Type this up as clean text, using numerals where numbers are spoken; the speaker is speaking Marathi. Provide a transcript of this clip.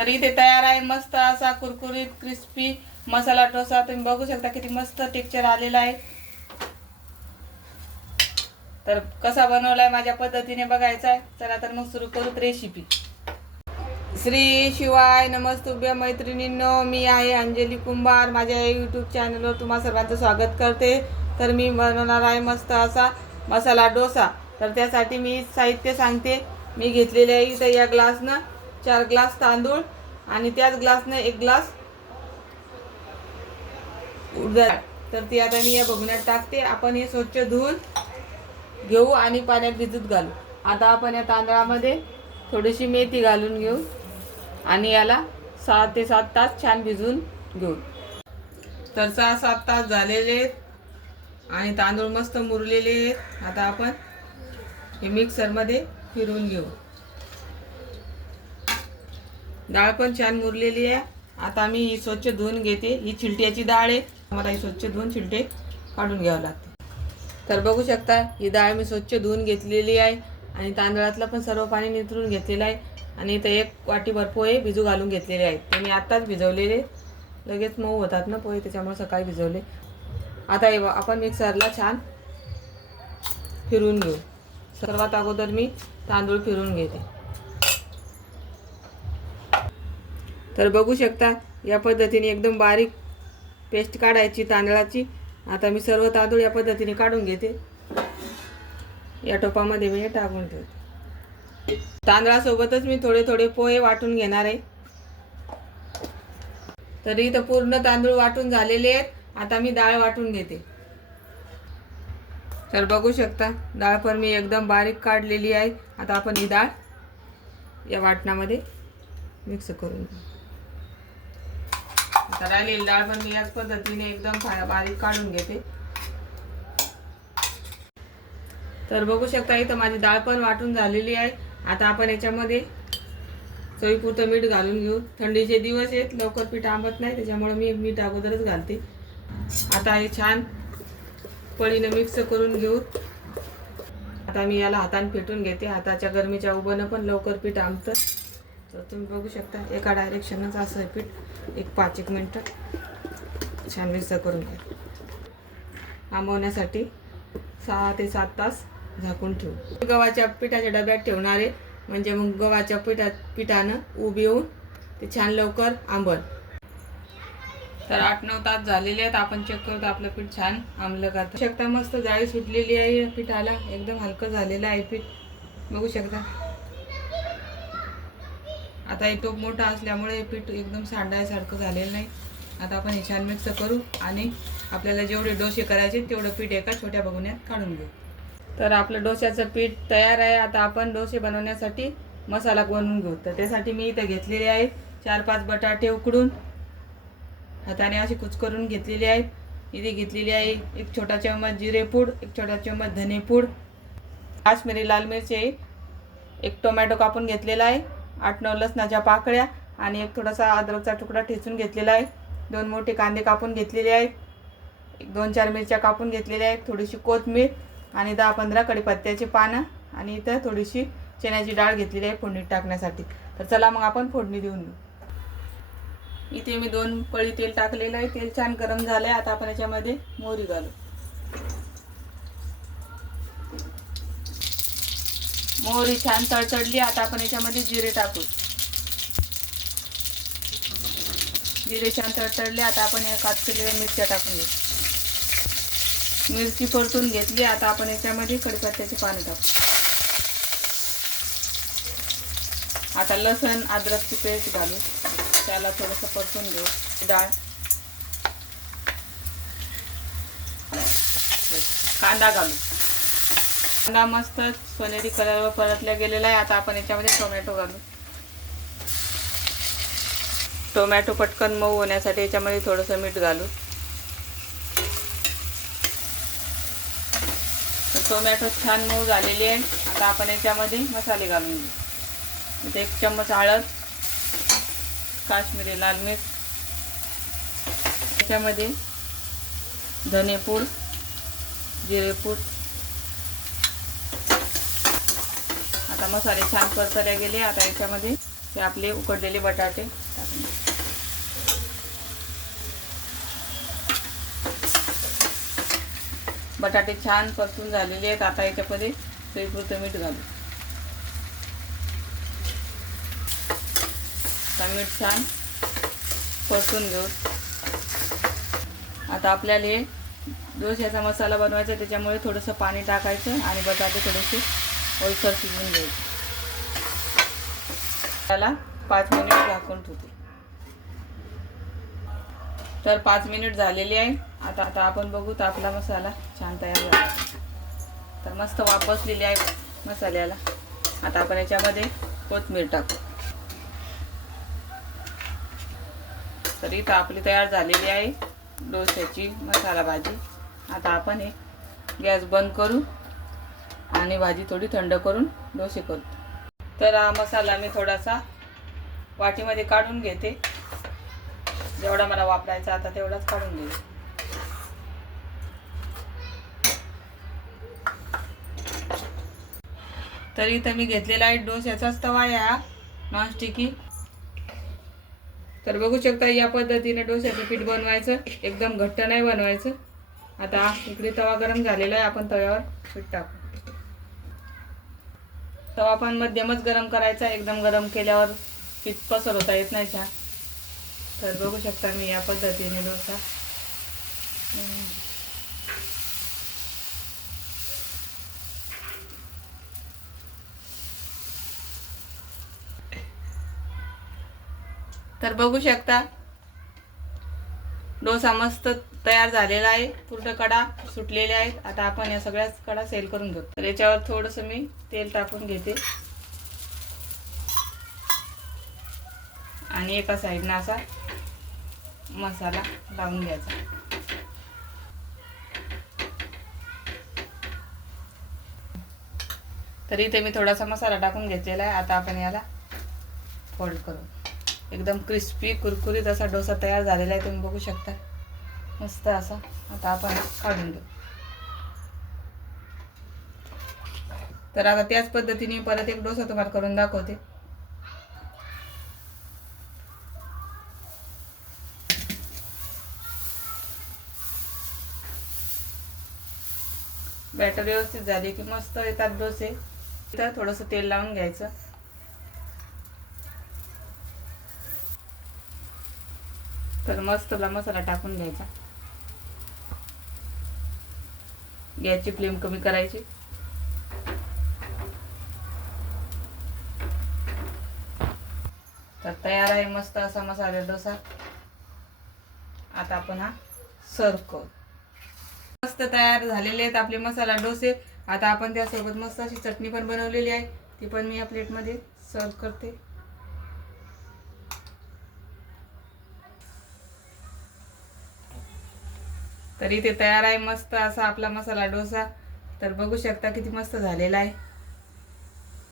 तर इथे तयार आहे मस्त असा कुरकुरीत क्रिस्पी मसाला डोसा. तुम्ही बघू शकता किती मस्त टेक्स्चर आलेला आहे. तर कसा बनवलाय माझ्या पद्धतीने बघायचा आहे. चला तर मग सुरू करू रेसिपी. श्री शिवाय नमस्तुभ्य मैत्रिणींनो, मी आहे अंजली कुंभार. माझ्या यूट्यूब चॅनलवर तुम्हा सर्वांचं स्वागत करते. तर मी बनवणार आहे मस्त असा मसाला डोसा. तर त्यासाठी मी साहित्य सांगते. मी घेतलेले आहे इथं या ग्लासनं 4 ग्लास तांदूळ आणि त्याच ग्लासनं 1 ग्लास उडीद डाळ. तर ती आता मी या भगोन्यात टाकते. आपण हे स्वच्छ धुवून घेऊ आणि पाण्यात भिजत घालू. आता आपण या तांदळामध्ये थोडीशी मेथी घालून घेऊ आणि याला 6 ते 7 तास छान भिजवून घेऊ. तर 6-7 तास झालेले आहेत आणि तांदूळ मस्त मुरलेले आहेत. आता आपण हे मिक्सरमध्ये फिरवून घेऊ. डाळ पण छान मुरलेली आहे. आता मी ही स्वच्छ धुवून घेते. ही चिलट्याची डाळ आहे. मला ही स्वच्छ धुवून चिलटे काढून घ्यावं लागते. तर बघू शकता ही डाळ मी स्वच्छ धुवून घेतलेली आहे आणि तांदळातलं पण सर्व पाणी निथळून घेतलेलं आहे. आणि इथं 1 वाटीभर पोहे भिजू घालून घेतलेले आहेत. ते मी आत्ताच भिजवलेले, लगेच मऊ होतात ना पोहे, त्याच्यामुळे सकाळी भिजवले. आता हे आपण मिक्सरला छान फिरवून घेऊ. सर्वात अगोदर मी तांदूळ फिरवून घेते. तर बघू शकता या पद्धतीने एकदम बारीक पेस्ट काढायची तांदळाची. आता मी सर्व तांदूळ या पद्धतीने काढून घेते. या टोपामध्ये मी टाकून ठेवते. तांदळासोबतच मी थोडे थोडे पोहे वाटून घेणार आहे. तरी इथं पूर्ण तांदूळ वाटून झालेले आहेत. आता मी डाळ वाटून घेते. तर बघू शकता डाळ पण मी एकदम बारीक काढलेली आहे. आता आपण ही डाळ या वाटणामध्ये मिक्स करून घेऊ. आता राहिलेली डाळ पण मी याच पद्धतीने एकदम बारीक काढून घेते. तर बघू शकता इथं माझी डाळ पण वाटून झालेली आहे. आता आपण याच्यामध्ये चवीपुरतं मीठ घालून घेऊ. थंडीचे दिवस आहेत, लवकर पीठ आंबत नाही, त्याच्यामुळे मी मीठ अगोदरच घालते. आता हे छान पळीनं मिक्स करून घेऊ. आता मी याला हाताने फेटून घेते. हाताच्या गरमीच्या उभं पण लवकर पीठ आंबतं. तर तुम्ही बघू शकता एका डायरेक्शनच असं पीठ 5-1 मिनटं छान मिक्स करून घ्या. आंबवण्यासाठी 6 ते 7 तास झाकून ठेवू. गव्हाच्या पिठाच्या डब्यात ठेवणार आहे, म्हणजे मग गव्हाच्या पिठानं उभी येऊन ते छान लवकर आंबल. तर 8-9 तास झालेले आहेत. आपण चेक करतो आपलं पीठ छान आंबलं का. शकता मस्त जाळी सुटलेली आहे पिठाला. एकदम हलकं झालेलं आहे पीठ, बघू शकता. आता हे टोप मोठा असल्यामुळे हे पीठ एकदम सांडायसारखं झालेलं नाही. आता आपण हे छान मिक्स करू आणि आपल्याला जेवढे डोसे करायचे तेवढं पीठ एका छोट्या भगोन्यात काढून घेऊ. तर आपलं डोश्याचं पीठ तयार आहे. आता आपण डोसे बनवण्यासाठी मसाला बनवून घेऊ. तर त्यासाठी मी इथं घेतलेले आहेत 4-5 बटाटे उकडून हाताने अशी कुचकरून घेतलेले आहेत. इथे घेतलेली आहे 1 छोटा चम्मच जिरेपूड, 1 छोटा चम्मच धनेपूड, काश्मीरी लाल मिरची आहे, 1 टोमॅटो कापून घेतलेला आहे, 8-9 लसणाच्या पाकळ्या आणि 1 थोडासा अद्रकचा तुकडा ठेचून घेतलेला आहे, 2 मोठे कांदे कापून घेतलेले आहेत, 2-4 मिरच्या कापून घेतलेल्या आहेत, थोडीशी कोथिंबीर आणि 10-15 कढीपत्त्याची पानं आणि इथं थोडीशी चण्याची डाळ घेतलेली आहे फोडणीत टाकण्यासाठी. तर चला मग आपण फोडणी देऊन घेऊ. इथे मी 2 पळी तेल टाकलेलं आहे. तेल छान गरम झालं आहे. आता आपण याच्यामध्ये मोहरी घालू. मोहरी छान तडतडली. आता आपण याच्यामध्ये जिरे टाकू. जिरे छान तडतडले. आता आपण या कापलेल्या मिरच्या टाकून घेऊ. मिरची परतून घेतली. आता आपण याच्यामध्ये कढीपत्त्याची पानं टाकू. आता लसण अद्रकची पेस्ट घालू. त्याला थोडंसं परतून घेऊ. डाळ, कांदा घालू. कांदा मस्त सोनेरी कलरवर परतला गेलेला आहे. आता आपण याच्यामध्ये टोमॅटो घालू. टोमॅटो पटकन मऊ होण्यासाठी याच्यामध्ये थोडंसं मीठ घालू. टोमॅटो छान मऊ झालेले आहे. आता आपण याच्यामध्ये मसाले घालून घेऊ. इथे 1 चम्मच हळद, काश्मीरी लाल मिर्च, याच्यामध्ये धनेपूड, जिरेपूड. आता मसाले छान परतले गेले. आता याच्यामध्ये हे आपले उकडलेले बटाटे टाकून द्यायचे. बटाटे छान परतून झालेले आहेत. आता याच्यामध्ये चवीपुरतं मीठ घालू. मीठ छान परतून घेऊ. आता आपल्याला हे डोश्याचा मसाला बनवायचा, त्याच्यामुळे थोडंसं पाणी टाकायचं आणि बटाटे थोडेसे ओलसर शिजवून घ्यायचे. त्याला 5 मिनिट झाकून ठेवते. तर 5 मिनिट झालेली आहे. आता आपण बघू तर आपला मसाला छान तयार झाला. तर मस्त वाफ बसलेली आहे मसाल्याला. आता आपण याच्यामध्ये कोथिंबीर टाकू. तर इथं आपली तयार झालेली आहे डोश्याची मसाला भाजी. आता आपण हे गॅस बंद करू आणि भाजी थोडी थंड करून डोसे करू. तर हा मसाला मी थोडासा वाटीमध्ये काढून घेते. जेवढा मला वापरायचा आता तेवढाच काढून घेते. तर इथं मी घेतलेला आहे डोश्याचाच तवा आहे हा नॉनस्टिकी. तर बघू शकता या पद्धतीने डोश्याचं पीठ बनवायचं. एकदम घट्ट नाही बनवायचं. आता इकडे तवा गरम झालेला आहे. आपण तव्यावर पीठ टाकू. तवा पण मध्यमच गरम करायचा. एकदम गरम केल्यावर पीठ पसरवता येत नाही छान. तर बघू शकता मी या पद्धतीने डोसा तर बघू शकता डोसा मस्त तयार झालेला आहे. पूर्ण कडा सुटलेले आहेत. आता आपण या सगळ्याच कडा सेल करून घेऊ. तर याच्यावर थोडंसं मी तेल टाकून घेते आणि एका साईडने असा मसाला लावून घ्यायचा. तर इथे मी थोडासा मसाला टाकून घेतलेला आहे. आता आपण याला फोल्ड करू. एकदम क्रिस्पी कुरकुरीत असा डोसा तयार झालेला आहे. तुम्ही बघू शकता मस्त असा. आता आपण काढून घेऊ. तर आता त्याच पद्धतीने परत एक डोसा तुम्हाला करून दाखवते. बॅटर व्यवस्थित झाले की मस्त येतात डोसे. इथं थोडंसं तेल लावून घ्यायचं. तर मस्त मसाला टाकून घ्यायचा. गॅसची फ्लेम कमी करायची. तर तयार आहे मस्त असा मसाला डोसा. आता आपण हा सर्व करू. मस्त तयार झालेले आहेत आपले मसाला डोसे. आता आपण त्यासोबत मस्त अशी चटणी पण बनवलेली आहे. ती पण मी या प्लेटमध्ये सर्व करते. तर इथे तयार आहे मस्त असा आपला मसाला डोसा. तर बघू शकता किती मस्त झालेला आहे.